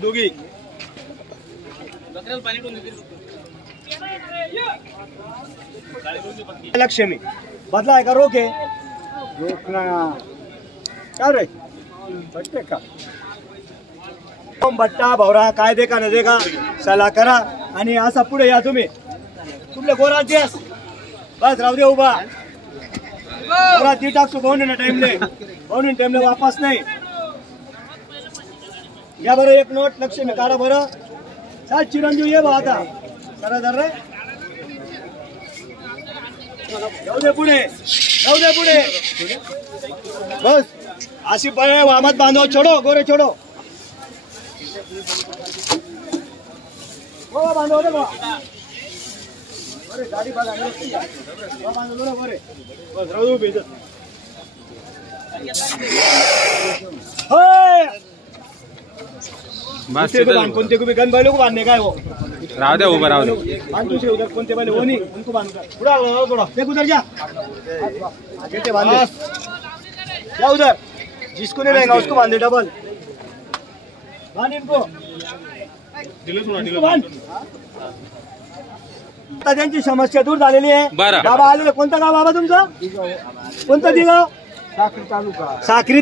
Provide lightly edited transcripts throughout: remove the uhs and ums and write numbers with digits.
दोघी लक्ष्मी बदला आहे का रोख आहे? रोख ना का रे बट्टे का बट्टा भवरा काय दे का न दे का सला करा आणि असा पुढे या तुम्ही तुमले गोरा देस बस राहू दे उभा गोरा ती टाकतो पाहुणे टाइमले वापस नाही या बरं एक नोट लक्ष्मी काढा बरं चाल चिरंजीव ये बा आता करा जर रे जाऊ दे पुढे बस अशी बरे वामत बांधव छोडो गोरे छोडो बांधव रे बा अरे गाडी बघा बांधव ना बरे बस राहू दे होय कोणते को भी गन बैलों को बांधने का है वो राव दे ऊपर राव दे बांध दूसरे उधर कोणते बैल वो नहीं उनको बांध थोड़ा थोड़ा देख उधर जा आगे बांध दे जा उधर जिसको नहीं रहेगा उसको बांध दे डबल बांध इनको बांध आता त्यांची समस्या दूर झालेली आहे बाबा आलेले कोणता गाव बाबा तुमचा कोणता दिगाव साक्री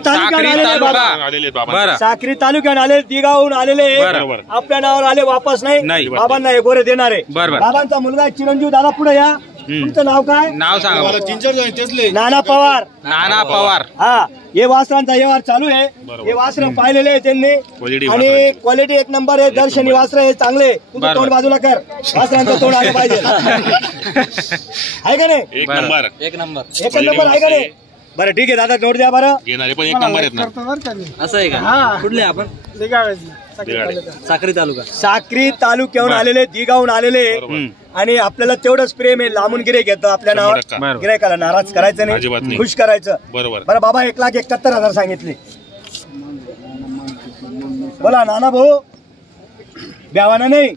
तालुक्यात आलेले दिगावून आलेले आपल्या नावावर आले वापस नाही बाबांना हे गोरे देणार आहे बाबांचा मुलगा चिरंजीव दादा पुढे या तुमचं नाव काय नाव सांगा नाना पवार हा हे वासरांचा व्यवहार चालू आहे हे वासर पाहिलेले आहे त्यांनी आणि क्वालिटी एक नंबर आहे दर्शनी वासर हे चांगले तुमचं तोंड बाजूला कर वासरांचं तोंड आलं पाहिजे आहे का नाही एक नंबर आहे का नाही बरं ठीक आहे दादा नोट द्या बरं घेणारे पण एक नंबर आहेत ना असं आहे का कुठले आपण साक्री तालुक्याहून आलेले दिगावून आलेले आणि आपल्याला तेवढंच प्रेम आहे लांबून गिरे घेतो आपल्या नावावर गिरायकाला नाराज करायचं नाही खुश करायचं बरं बाबा 1,71,000 सांगितले बोला नाना भाऊ द्यावाना नाही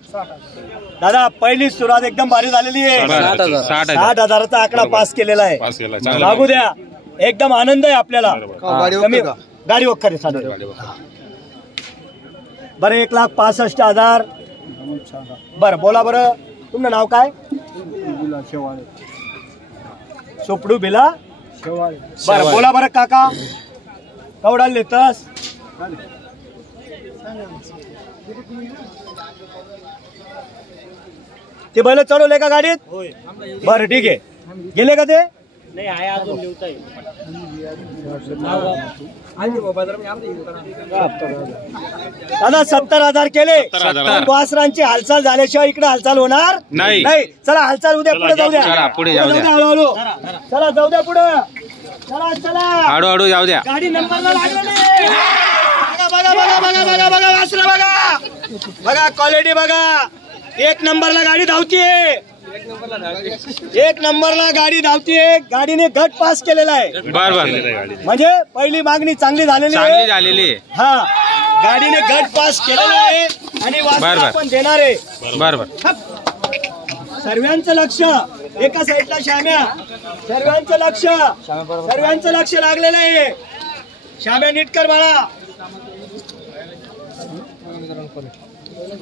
दादा पहिली सुरुवात एकदम भारी झालेली आहे 60,000चा आकडा पास केलेला आहे लागू द्या एकदम आनंद आहे आपल्याला गाडी वखरे बरं 1,65,000 बरं बोला बरं तुमचं नाव काय सोपडू बिला बरं बोला बरं काका कवडाल लेतस ते बैल चढवले का गाडीत बरं ठीक आहे गेले का ते नाही आहे अजून लिहता येईल दादा 70,000 केले वासरांची हालचाल झाल्याशिवाय इकडे हालचाल होणार नाही चला हालचाल उद्या पुढे जाऊ द्या हळूहळू चला जाऊ द्या पुढे चला हळूहळू जाऊ द्या गाडी नंबरला लागलेली बघा वासरा बघा क्वालिटी बघा एक नंबरला गाडी धावतीये गाडीने गट पास केलेला आहे म्हणजे पहिली मागणी चांगली झालेली आहे हा गाडीने गट पास केलेला आहे आणि वासरा पण देणार आहे सर्वांचं लक्ष एका साईडला श्याम्या सर्वांचं लक्ष लागलेलं आहे श्याम्या नीट कर बाळा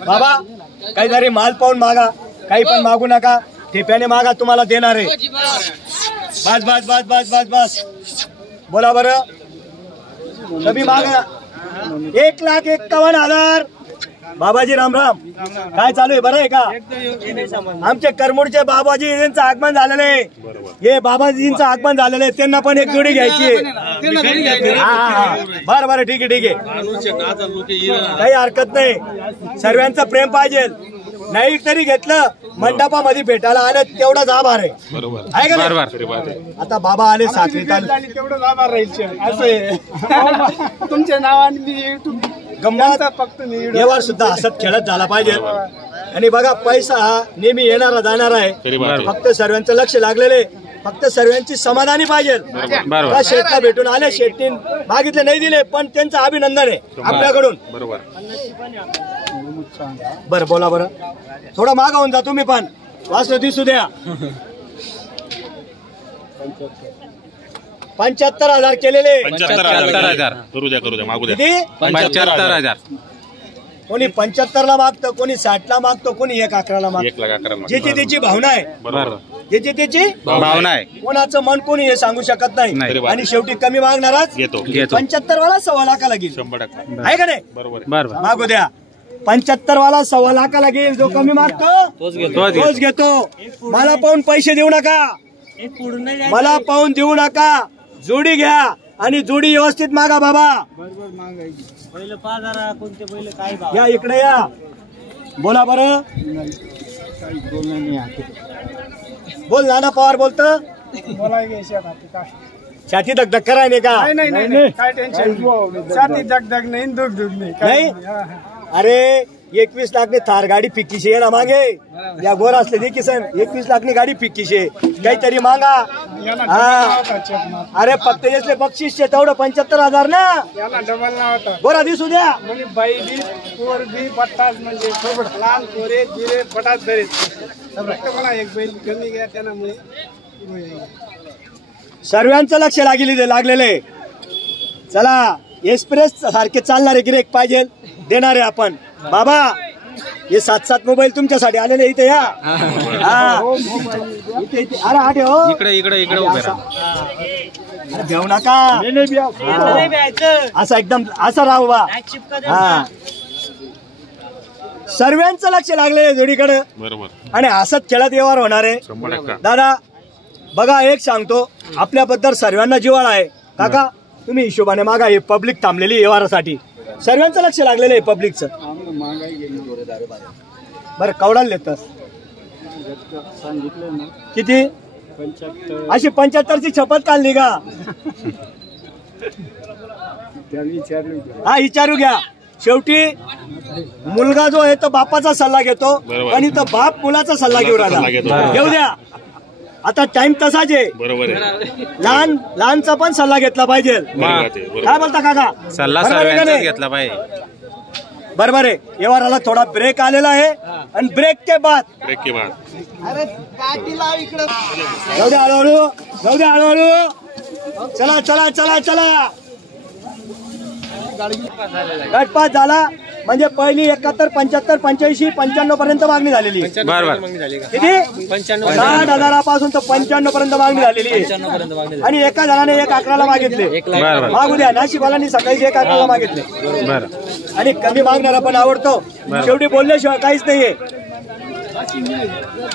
बाबा काहीतरी माल पाहून मागा काही पण मागू नका ठेप्याने मागा तुम्हाला देणार आहे बस बोला बरं कमी मागा 1,51,000 बाबाजी राम काय चालू आहे बरं आहे का आमचे करमुडचे बाबाजींचं आगमन झालेलं आहे हे बाबाजींचं आगमन झालेलं आहे त्यांना पण एक जोडी घ्यायची आहे बरं ठीक आहे काही हरकत नाही सर्वांचं प्रेम पाहिजे नाही तरी घेतलं मंडपामध्ये भेटायला आलं तेवढाच आभार आहे का नाही आता बाबा आले साखरी तेवढंच आभार राहील असं तुमच्या नावाने गंमत फक्त व्यवहार सुद्धा हसत खेळत झाला पाहिजे आणि बघा पैसा हा नेहमी येणारा जाणार आहे फक्त सर्वांचं लक्ष लागलेले फक्त सर्वांची समाधानी पाहिजे शेतला भेटून आले शेट्टी मागितले नाही दिले पण त्यांचं अभिनंदन आहे आपल्याकडून बरं बोला बरं थोडं मागवून जा तुम्ही पण वाचलं दिसू द्या 75,000 केलेले 75,000 करू द्या मागू द्या 75,000 कोणी 75ला मागतं, कोणी 60ला मागतो, कोणी 1,11ला मागतो. 1,11,000. ज्याची त्याची भावना आहे, बरोबर. ज्याची त्याची भावना आहे. कोणाचं मन कोणी हे सांगू शकत नाही. नाही. आणि शेवटी कमी मागणारच घेतो. 75 वाला 1.25 लाखाला घेईल. 100%. आहे का नाही? बरोबर. मागू द्या. 75 वाला 1.25 लाखाला घेईल. जो कमी मागतो तोच घेतो. मला पाहून पैसे देऊ नका, मला पाहून देऊ नका. जोडी घ्या आणि जोडी व्यवस्थित मागा बाबा. पहिलं 5,000 कोणते पहिले काय भाव या इकडे या, बोला बरं. बोल नाना पवार बोलत. बोलाय घ्यायचे काय छाती दगदग करायने का? नाही काय टेन्शन छाती दगदग नाही, दुख नाही नाही? अरे 21 लाखनी थार गाडी फिक्कीशी आहे ना मागे. या गोर असले दे की साहेब 21 लाखनी गाडी फिक्कीशी काहीतरी मागा. हा अरे फक्त याचे बक्षीस तेवढं 75,000 ना. याला डबल नाव गोरा दिसू द्या. म्हणजे बाई बी पोर बी बट्टाच म्हणजे लहान पोरे जिरे बटाच धरे. मला एक बैल कमी घ्या त्यामुळे सर्वांचं लक्ष लागलेले. चला एक्सप्रेस सारखे चालणारे गिरेक पाहिजे, देणारे आपण. बाबा हे 7-7 मोबाईल तुमच्यासाठी आलेले इथे या. इथे अरे आठे हो, इकडे उभे राहा. अरे घेऊ नका असं एकदम असं राहू बा. हा सर्वांचं लक्ष लागले जोडीकडे. बरोबर. आणि असंच खेळात व्यवहार होणार आहे. 100%. दादा बघा एक सांगतो, आपल्याबद्दल सर्वांना जिव्हाळा आहे. काका तुम्ही हिशोबाने मागा. हे पब्लिक थांबलेली व्यवहारासाठी. सर्वांचं लक्ष लागलेलं आहे पब्लिकचं. बरं कवडाला देतस किती? अशी 75ची शपथ काढली का? हा विचारू घ्या. शेवटी मुलगा जो आहे तो बापाचा सल्ला घेतो आणि तो बाप मुलाचा सल्ला घेऊ राहिला. घेऊ द्या. आता टाइम तसाच आहे. बरोबर आहे. लहानचा पण सल्ला घेतला पाहिजे. काय बोलता काका? सल्ला सर्वांचा घेतला पाहिजे. बरोबर आहे. व्यवहाराला थोडा ब्रेक आलेला आहे आणि ब्रेक के बाद अरे काठीला इकडं जाऊ द्या हळूहळू. चला चला चला चला. गटपात झाला म्हणजे पहिली 71, 75, 85, 95 पर्यंत मागणी झालेली. बरोबर. किती? 60,000 पासून तर 95 पर्यंत मागणी झालेली आहे. आणि एका जणाने 1,11ला मागितले. मागू द्या. नाशिकवाल्यांनी सकाळी 1,11ला मागितले. आणि कमी मागणारा पण आवडतो. शेवटी बोलल्याशिवाय काहीच नाहीये.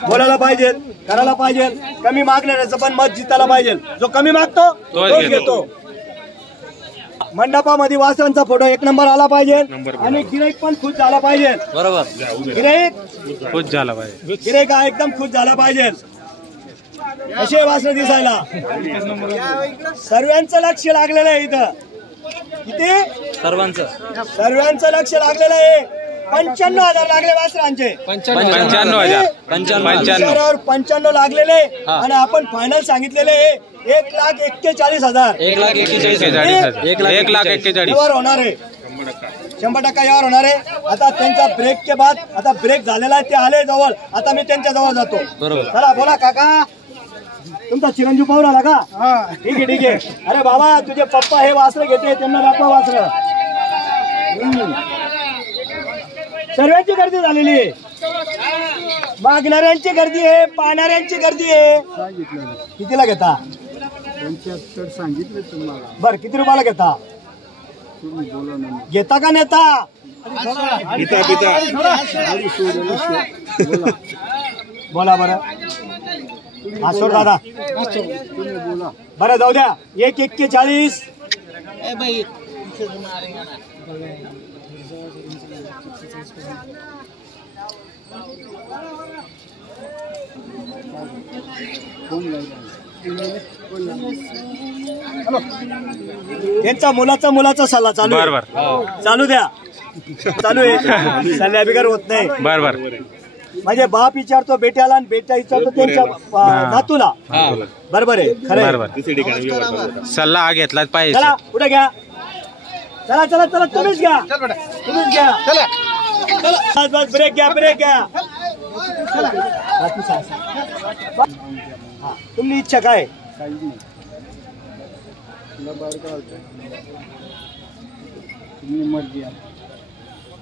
बोलायला पाहिजे, करायला पाहिजे. कमी मागणाऱ्याचं पण मत जितायला पाहिजे. जो कमी मागतो तोच घेतो. मंडपामध्ये वासरांचा फोटो 1 नंबर आला पाहिजे. आणि गिराईक पण खुश झाला पाहिजे. बरोबर. गिराईक खुश झाला पाहिजे. गिराईक हा एकदम खुश झाला पाहिजे. असे वासर दिसायला. सर्वांचं लक्ष लागलेलं आहे इथं. किती? सर्वांचं लक्ष लागलेलं आहे. 95,000 लागले वासरांचे. 95,000. 95 लागलेले. आणि आपण फायनल सांगितलेले 1,41,000. 1,41,000 व्यवहार होणार आहे. 100% व्यवहार होणार आहे. आता त्यांचा ब्रेक के बाद आता ब्रेक झालेला आहे. ते आले जवळ. आता मी त्यांच्या जवळ जातो. चला बोला काका. तुमचा चिरंजीव पाहून आला का? ठीक आहे. अरे बाबा तुझे पप्पा हे वासर घेते, त्यांना दाखवा वासर. सर्वांची गर्दी झालेली आहे. मागणाऱ्यांची गर्दी आहे, पाहणाऱ्यांची गर्दी आहे. कितीला घेता? 75 सांगितलं तुम्हाला. बर किती रुपयाला घेता? घेता का नेता? बोला बरं. आसोर दादा बरं जाऊ द्या. 1,41,000. यांचा मुलाचा सल्ला चालू आहे. बरोबर. चालू द्या. चालू आहे. सल्ल्या बिगर होत नाही. बरोबर. म्हणजे बाप विचारतो बेट्याला आणि बेटा विचारतो त्यांच्या नातूला. बरोबर आहे. खरं सल्ला हा घेतलाच पाहिजे. चला पुढे घ्या. चला चला चला तुम्हीच घ्या. बस ब्रेक घ्या. तुमची इच्छा काय?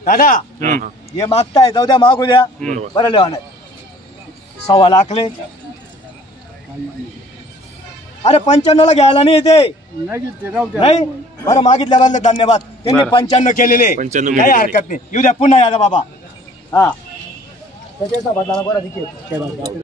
दादा हं. हे मागताय जाऊ द्या मागू द्या बरं लेवा नाही 1.25 लाख अरे 95 ला घ्यायला नाही येते नाही बरं मागितल्याबद्दल धन्यवाद त्यांनी बरं. 95 केलेले 95 काही मिळाले. हरकत नाही येऊ द्या पुन्हा या बाबा हा त्याच्या बदला बरं